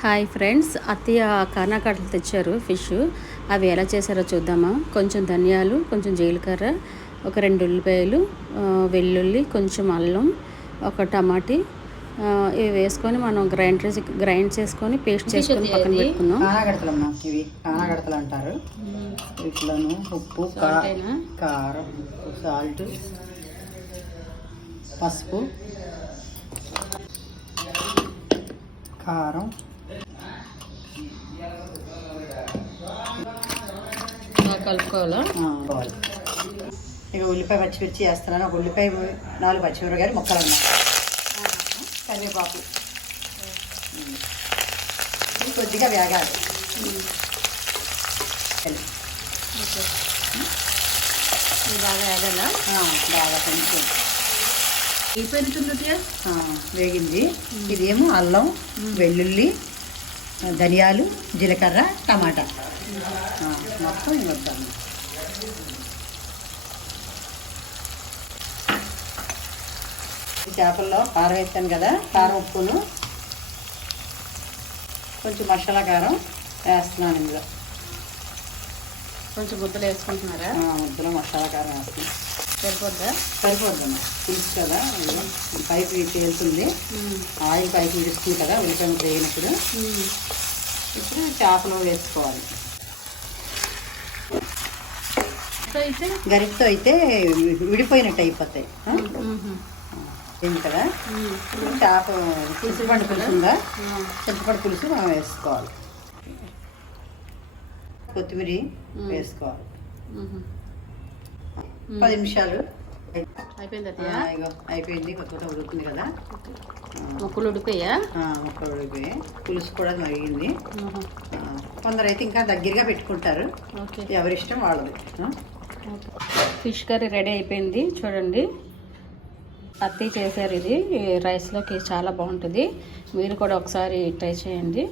Hi friends అత్తయ్య కర్ణాకట్టలు తెచ్చారు fish. అవి ఎలా చేశారో చూద్దామా? కొంచెం ధనియాలు కొంచెం జీలకర్ర ఒక రెండు ఉల్లిపాయలు వెల్లుల్లి కొంచెం అల్లం ఒక టమాటీ. ఇవి వేసుకొని మనం గ్రైండ్ చేసి గ్రైండ్ చేసుకొని పేస్ట్ చేసుకొని పక్కన పెట్టుకుందాం. కానాగడతలమ్మా ఇవి. కానాగడతలు అంటారు. వీటిలోను ఉప్పు? కారం సాల్ట్ పసుపు కారం కలుపుకోవాలా? బాగుంది. ఇక ఉల్లిపాయ పచ్చిమిర్చి వేస్తున్నాను. ఒక ఉల్లిపాయ నాలుగు పచ్చిమిరపకాయలు ముక్కలు అన్నా కరివేపాకు కొద్దిగా వేగాలి. బాగా వేగాలా? బాగా కొంచెం. ఆ, వేగింది. ఇదేమో అల్లం వెల్లుల్లి ధనియాలు జీలకర్ర టమాటా. మొత్తం ఇవ్వద్దాము ఈ చేపల్లో కారం వేస్తాను కదా కారం ఉప్పును. కొంచెం మసాలా కారం వేస్తున్నాను ఇందులో. కొంచెం ముద్దలు వేసుకుంటున్నారా? ముద్దలో మసాలా కారం వేస్తున్నాను. సరిపోద్దా? సరిపోద్దమ్మా తెలుసు కదా పైపు తేలుతుంది. ఆయిల్ పైకి విడుస్తుంది కదా ఉల్లిపాయ ముద్ద వేగినప్పుడు ఇప్పుడు చేపలు వేసుకోవాలి. సో అయితే? గరిటతో అయితే విడిపోయినట్టు అయిపోతాయి. కదా? ఇప్పుడు చేప చింతపండు పులుసు ఉందా చింతపండు పులుసు మనం వేసుకోవాలి. కొత్తిమీర వేసుకోవాలి. పది నిమిషాలు. అయిపోయింది అయిపోయింది. కొత్త ఉడుకుతుంది కదా. ముక్కలు ఉడిపోయా ముక్కలు ఉడికిపోయి పులుసు కూడా మరిగింది. అయితే ఇంకా దగ్గరగా పెట్టుకుంటారు. ఎవరిష్టం వాళ్ళది? ఫిష్ కర్రీ రెడీ అయిపోయింది. చూడండి. అత్తి చేశారు ఇది. రైస్లోకి చాలా బాగుంటుంది. మీరు కూడా ఒకసారి ట్రై చేయండి.